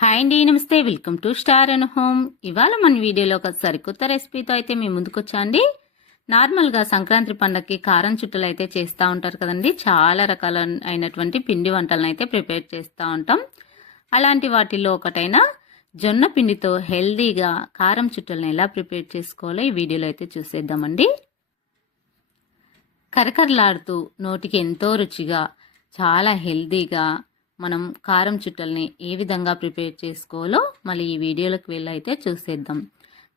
Hi అండి, నమస్తే. Welcome to star and home. ఇవాళ మన వీడియోలో ఒక సరికొత్త రెసిపీతో అయితే మీ ముందుకు వచ్చా అండి. నార్మల్గా సంక్రాంతి పండగకి కారం చుట్టలు అయితే చేస్తూ ఉంటారు కదండి. చాలా రకాల అయినటువంటి పిండి వంటలను అయితే ప్రిపేర్ చేస్తూ ఉంటాం. అలాంటి వాటిల్లో ఒకటైన జొన్న పిండితో హెల్దీగా కారం చుట్టలను ఎలా ప్రిపేర్ చేసుకోవాలో ఈ వీడియోలో అయితే చూసేద్దామండి. కరకరలాడుతూ నోటికి ఎంతో రుచిగా చాలా హెల్దీగా మనం కారం చుట్టల్ని ఏ విధంగా ప్రిపేర్ చేసుకోవాలో మళ్ళీ ఈ వీడియోలోకి వెళ్ళి అయితే చూసేద్దాం.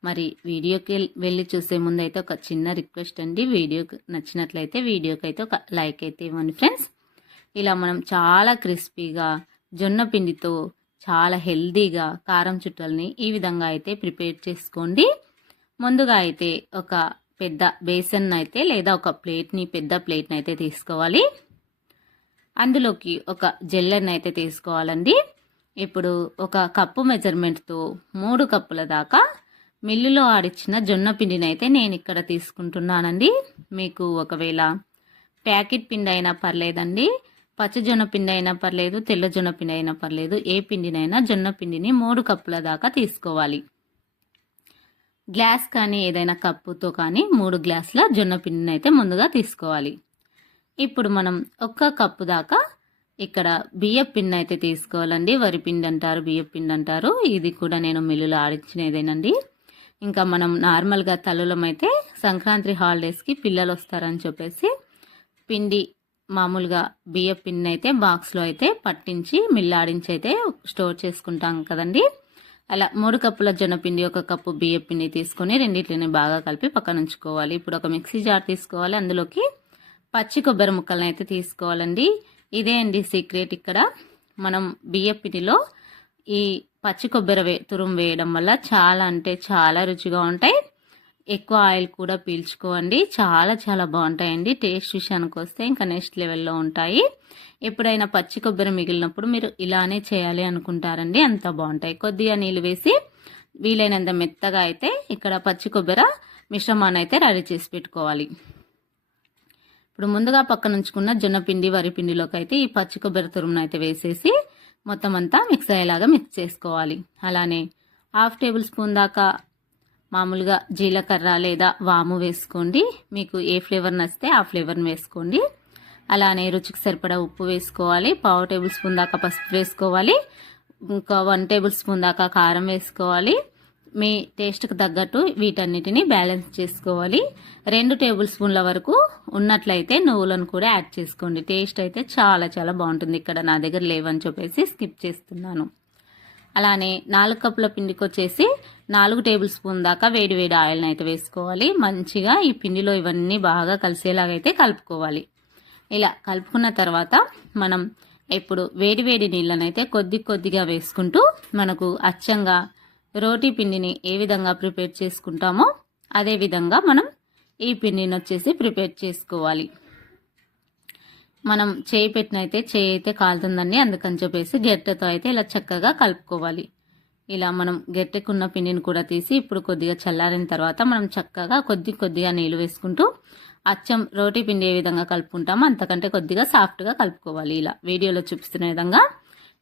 మరి వీడియోకి వెళ్ళి చూసే ముందు అయితే ఒక చిన్న రిక్వెస్ట్ అండి. వీడియోకి నచ్చినట్లయితే వీడియోకి అయితే ఒక లైక్ అయితే ఇవ్వండి ఫ్రెండ్స్. ఇలా మనం చాలా క్రిస్పీగా జొన్న పిండితో చాలా హెల్దీగా కారం చుట్టల్ని ఈ విధంగా అయితే ప్రిపేర్ చేసుకోండి. ముందుగా అయితే ఒక పెద్ద బేసన్ అయితే లేదా ఒక ప్లేట్ని పెద్ద ప్లేట్ని అయితే తీసుకోవాలి. అందులోకి ఒక జల్లెర్ని అయితే తీసుకోవాలండి. ఇప్పుడు ఒక కప్పు మెజర్మెంట్తో 3 కప్పుల దాకా మిల్లులో ఆడిచ్చిన జొన్న పిండిని అయితే నేను ఇక్కడ తీసుకుంటున్నానండి. మీకు ఒకవేళ ప్యాకెట్ పిండి అయినా పర్లేదండి, పచ్చజొన్న పిండి అయినా పర్లేదు, తెల్ల జొన్న పిండి అయినా పర్లేదు, ఏ పిండినైనా జొన్న పిండిని 3 కప్పుల దాకా తీసుకోవాలి. గ్లాస్ కానీ ఏదైనా కప్పుతో కానీ 3 గ్లాసుల జొన్న పిండిని అయితే ముందుగా తీసుకోవాలి. ఇప్పుడు మనం 1 కప్పు దాకా ఇక్కడ బియ్య పిండి అయితే తీసుకోవాలండి. వరి పిండి అంటారు, బియ్య పిండి అంటారు. ఇది కూడా నేను మిల్లులో ఆడించినదేనండి. ఇంకా మనం నార్మల్గా తల్లులం అయితే సంక్రాంతి హాలిడేస్కి పిల్లలు వస్తారని చెప్పేసి పిండి మామూలుగా బియ్య పిండిని అయితే బాక్స్లో అయితే పట్టించి మిల్లు ఆడించి అయితే స్టోర్ చేసుకుంటాం కదండి. అలా 3 కప్పుల జొన్నపిండి 1 కప్పు బియ్య పిండి తీసుకొని రెండింటిని బాగా కలిపి పక్కన ఉంచుకోవాలి. ఇప్పుడు ఒక మిక్సీ జార్ తీసుకోవాలి. అందులోకి పచ్చి కొబ్బరి ముక్కలను అయితే తీసుకోవాలండి. ఇదే అండి సీక్రెట్. ఇక్కడ మనం బియ్య పిండిలో ఈ పచ్చి కొబ్బరి తురుము వేయడం వల్ల చాలా అంటే చాలా రుచిగా ఉంటాయి. ఎక్కువ ఆయిల్ కూడా పీల్చుకోండి. చాలా చాలా బాగుంటాయండి. టేస్ట్ విషయానికి వస్తే ఇంకా నెక్స్ట్ లెవెల్లో ఉంటాయి. ఎప్పుడైనా పచ్చి కొబ్బరి మిగిలినప్పుడు మీరు ఇలానే చేయాలి అనుకుంటారండి, అంత బాగుంటాయి. కొద్దిగా నీళ్ళు వేసి వీలైనంత మెత్తగా అయితే ఇక్కడ పచ్చి కొబ్బరి మిశ్రమాన్ని అయితే రెడీ చేసి పెట్టుకోవాలి. ఇప్పుడు ముందుగా పక్కన ఉంచుకున్న జొన్నపిండి వరి పిండిలోకి అయితే ఈ పచ్చి కొబ్బరి తురుమును అయితే వేసేసి మొత్తం అంతా మిక్స్ అయ్యేలాగా మిక్స్ చేసుకోవాలి. అలానే 1/2 టేబుల్ స్పూన్ దాకా మామూలుగా జీలకర్ర లేదా వాము వేసుకోండి. మీకు ఏ ఫ్లేవర్ నచ్చితే ఆ ఫ్లేవర్ని వేసుకోండి. అలానే రుచికి సరిపడా ఉప్పు వేసుకోవాలి. 1/2 టేబుల్ స్పూన్ దాకా పసుపు వేసుకోవాలి. ఇంకా 1 టేబుల్ స్పూన్ దాకా కారం వేసుకోవాలి. మీ టేస్ట్కి తగ్గట్టు వీటన్నిటిని బ్యాలెన్స్ చేసుకోవాలి. 2 టేబుల్ స్పూన్ల వరకు ఉన్నట్లయితే నువ్వులను కూడా యాడ్ చేసుకోండి. టేస్ట్ అయితే చాలా చాలా బాగుంటుంది. ఇక్కడ నా దగ్గర లేవని చెప్పేసి స్కిప్ చేస్తున్నాను. అలానే 4 కప్పుల పిండికి వచ్చేసి 4 టేబుల్ స్పూన్ దాకా వేడి వేడి ఆయిల్ని అయితే వేసుకోవాలి. మంచిగా ఈ పిండిలో ఇవన్నీ బాగా కలిసేలాగైతే కలుపుకోవాలి. ఇలా కలుపుకున్న తర్వాత మనం ఇప్పుడు వేడి వేడి నీళ్ళనైతే కొద్దిగా వేసుకుంటూ మనకు అచ్చంగా రోటీ పిండిని ఏ విధంగా ప్రిపేర్ చేసుకుంటామో అదే విధంగా మనం ఈ పిండిని వచ్చేసి ప్రిపేర్ చేసుకోవాలి. మనం చేయి పెట్టినైతే చేయి అయితే కాలుతుందండి, అందుకని చెప్పేసి గెట్టెతో అయితే ఇలా చక్కగా కలుపుకోవాలి. ఇలా మనం గెట్టెకున్న పిండిని కూడా తీసి ఇప్పుడు కొద్దిగా చల్లారిన తర్వాత మనం చక్కగా కొద్దిగా నీళ్ళు వేసుకుంటూ అచ్చం రోటీ పిండి ఏ విధంగా కలుపుకుంటామో అంతకంటే కొద్దిగా సాఫ్ట్గా కలుపుకోవాలి. ఇలా వీడియోలో చూపిస్తున్న విధంగా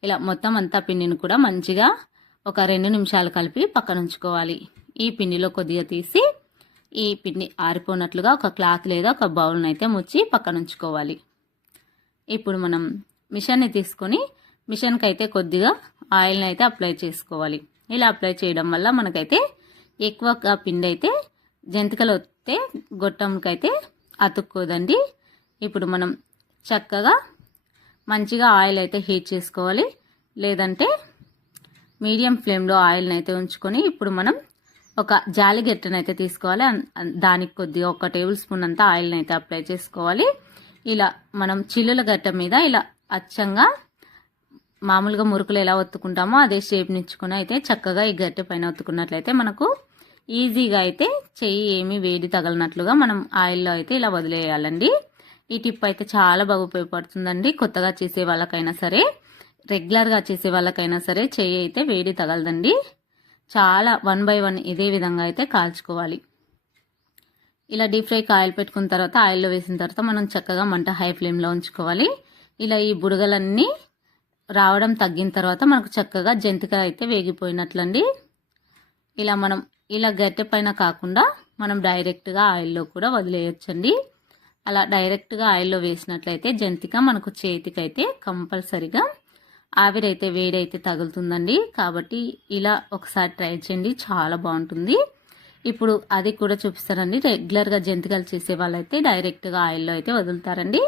ఇలా మొత్తం అంతా పిండిని కూడా మంచిగా ఒక 2 నిమిషాలు కలిపి పక్కన ఉంచుకోవాలి. ఈ పిండిలో కొద్దిగా తీసి ఈ పిండి ఆరిపోయినట్లుగా ఒక క్లాత్ లేదా ఒక బౌల్ని అయితే ముచ్చి పక్కన ఉంచుకోవాలి. ఇప్పుడు మనం మిషన్ని తీసుకొని మిషన్కి అయితే కొద్దిగా ఆయిల్ని అయితే అప్లై చేసుకోవాలి. ఇలా అప్లై చేయడం వల్ల మనకైతే ఎక్కువ పిండి అయితే జంతికలు వస్తే గొట్టంకైతే అతుక్కోదండి. ఇప్పుడు మనం చక్కగా మంచిగా ఆయిల్ అయితే హీట్ చేసుకోవాలి. లేదంటే మీడియం ఫ్లేమ్లో ఆయిల్ని అయితే ఉంచుకొని ఇప్పుడు మనం ఒక జాలి గెట్టనైతే తీసుకోవాలి. దానికి కొద్దిగా 1 టేబుల్ స్పూన్ అంతా ఆయిల్ని అయితే అప్లై చేసుకోవాలి. ఇలా మనం చిల్లుల గట్ట మీద ఇలా అచ్చంగా మామూలుగా మురుకులు ఎలా ఒత్తుకుంటామో అదే షేప్ని ఇచ్చుకొని అయితే చక్కగా ఈ గట్టె పైన ఒత్తుకున్నట్లయితే మనకు ఈజీగా అయితే చెయ్యి ఏమీ వేడి తగలనట్లుగా మనం ఆయిల్లో అయితే ఇలా వదిలేయాలండి. ఈ టిప్ అయితే చాలా బాగా ఉపయోగపడుతుందండి. కొత్తగా చేసే వాళ్ళకైనా సరే, రెగ్యులర్గా చేసే వాళ్ళకైనా సరే చెయ్యి అయితే వేడి తగలదండి. చాలా 1 బై 1 ఇదే విధంగా అయితే కాల్చుకోవాలి. ఇలా డీప్ ఫ్రైకి ఆయిల్ పెట్టుకున్న తర్వాత ఆయిల్లో వేసిన తర్వాత మనం చక్కగా మంట హై ఫ్లేమ్లో ఉంచుకోవాలి. ఇలా ఈ బుడగలన్నీ రావడం తగ్గిన తర్వాత మనకు చక్కగా జంతికలు అయితే వేగిపోయినట్లండి. ఇలా మనం ఇలా గరిటె పైన కాకుండా మనం డైరెక్ట్గా ఆయిల్లో కూడా వదిలేయచ్చండి. అలా డైరెక్ట్గా ఆయిల్లో వేసినట్లయితే జంతిక మనకు చేతికైతే కంపల్సరిగా ఆవిరైతే వేడైతే తగులుతుందండి. కాబట్టి ఇలా ఒకసారి ట్రై చేయండి, చాలా బాగుంటుంది. ఇప్పుడు అది కూడా చూపిస్తారండి. రెగ్యులర్గా జంతికలు చేసే వాళ్ళైతే డైరెక్ట్గా ఆయిల్లో అయితే వదులుతారండి.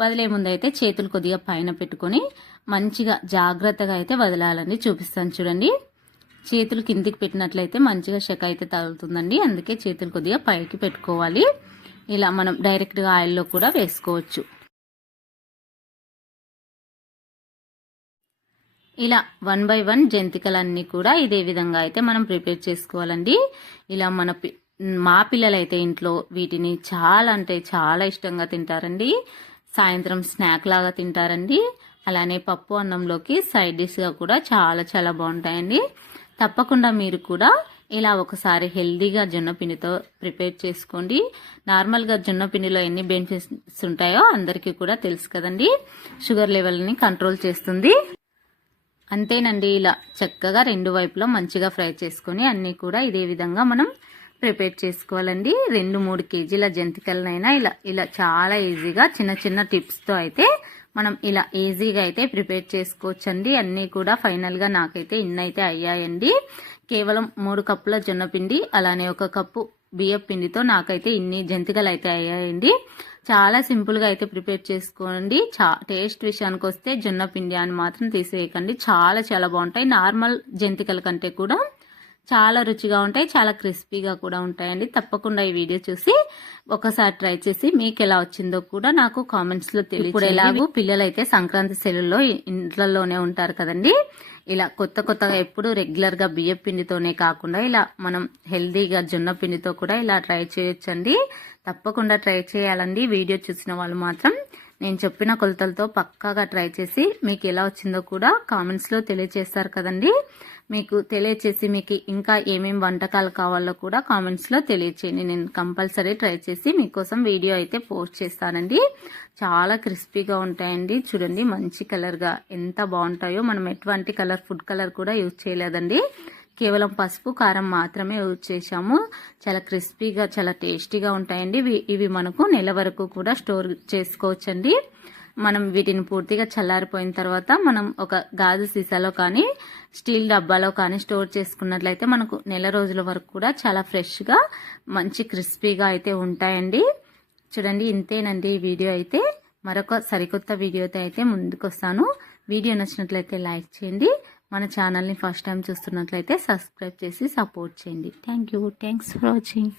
వదిలే ముందు అయితే చేతులు కొద్దిగా పైన పెట్టుకొని మంచిగా జాగ్రత్తగా అయితే వదలాలండి. చూపిస్తాను చూడండి. చేతులు కిందికి పెట్టినట్లయితే మంచిగా షెక అయితే తగులుతుందండి. అందుకే చేతులు కొద్దిగా పైకి పెట్టుకోవాలి. ఇలా మనం డైరెక్ట్గా ఆయిల్లో కూడా వేసుకోవచ్చు. ఇలా 1 బై 1 జంతికలన్నీ కూడా ఇదే విధంగా అయితే మనం ప్రిపేర్ చేసుకోవాలండి. ఇలా మా పిల్లలైతే ఇంట్లో వీటిని చాలా అంటే చాలా ఇష్టంగా తింటారండి. సాయంత్రం స్నాక్ లాగా తింటారండి. అలానే పప్పు అన్నంలోకి సైడ్ డిష్గా కూడా చాలా చాలా బాగుంటాయండి. తప్పకుండా మీరు కూడా ఇలా ఒకసారి హెల్దీగా జొన్న పిండితో ప్రిపేర్ చేసుకోండి. నార్మల్గా జొన్న పిండిలో ఎన్ని బెనిఫిట్స్ ఉంటాయో అందరికీ కూడా తెలుసు కదండి. షుగర్ లెవెల్ని కంట్రోల్ చేస్తుంది. అంతేనండి. ఇలా చక్కగా 2 వైపులో మంచిగా ఫ్రై చేసుకొని అన్నీ కూడా ఇదే విధంగా మనం ప్రిపేర్ చేసుకోవాలండి. 2-3 కేజీల జంతికలనైనా ఇలా చాలా ఈజీగా చిన్న చిన్న టిప్స్తో అయితే మనం ఇలా ఈజీగా అయితే ప్రిపేర్ చేసుకోవచ్చండి. అన్నీ కూడా ఫైనల్గా నాకైతే ఇన్నైతే అయ్యాయండి. కేవలం 3 కప్పుల జొన్న పిండి అలానే 1 కప్పు బియ్యం పిండితో నాకైతే ఇన్ని జంతికలు అయితే అయ్యాయండి. చాలా సింపుల్గా అయితే ప్రిపేర్ చేసుకోండి. టేస్ట్ విషయానికి వస్తే జొన్న పిండి అని మాత్రం తీసేయకండి. చాలా చాలా బాగుంటాయి. నార్మల్ జంతికల కంటే కూడా చాలా రుచిగా ఉంటాయి, చాలా క్రిస్పీగా కూడా ఉంటాయండి. తప్పకుండా ఈ వీడియో చూసి ఒకసారి ట్రై చేసి మీకు ఎలా వచ్చిందో కూడా నాకు కామెంట్స్లో తెలియదు. ఇప్పుడు ఎలాగో పిల్లలైతే సంక్రాంతి సెలవుల్లో ఇంట్లలోనే ఉంటారు కదండి. ఇలా కొత్తగా ఎప్పుడు రెగ్యులర్గా బియ్యం పిండితోనే కాకుండా ఇలా మనం హెల్దీగా జొన్న పిండితో కూడా ఇలా ట్రై చేయొచ్చండి. తప్పకుండా ట్రై చేయాలండి. వీడియో చూసిన వాళ్ళు మాత్రం నేను చెప్పిన కొలతలతో పక్కాగా ట్రై చేసి మీకు ఎలా వచ్చిందో కూడా కామెంట్స్లో తెలియజేస్తారు కదండి. మీకు తెలియచేసి మీకు ఇంకా ఏమేమి వంటకాలు కావాలో కూడా కామెంట్స్లో తెలియచేయండి. నేను కంపల్సరీ ట్రై చేసి మీకోసం వీడియో అయితే పోస్ట్ చేస్తానండి. చాలా క్రిస్పీగా ఉంటాయండి. చూడండి మంచి కలర్గా ఎంత బాగుంటాయో. మనం ఎటువంటి ఫుడ్ కలర్ కూడా యూజ్ చేయలేదండి. కేవలం పసుపు కారం మాత్రమే యూజ్ చేశాము. చాలా క్రిస్పీగా చాలా టేస్టీగా ఉంటాయండి. ఇవి మనకు నెల వరకు కూడా స్టోర్ చేసుకోవచ్చండి. మనం వీటిని పూర్తిగా చల్లారిపోయిన తర్వాత మనం ఒక గాజు సీసాలో కానీ స్టీల్ డబ్బాలో కానీ స్టోర్ చేసుకున్నట్లయితే మనకు నెల రోజుల వరకు కూడా చాలా ఫ్రెష్గా మంచి క్రిస్పీగా అయితే ఉంటాయండి. చూడండి ఇంతేనండి ఈ వీడియో అయితే. మరొక సరికొత్త వీడియోతో అయితే ముందుకు వస్తాను. వీడియో నచ్చినట్లయితే లైక్ చేయండి. మన ఛానల్ని ఫస్ట్ టైం చూస్తున్నట్లయితే సబ్స్క్రైబ్ చేసి సపోర్ట్ చేయండి. Thanks for watching.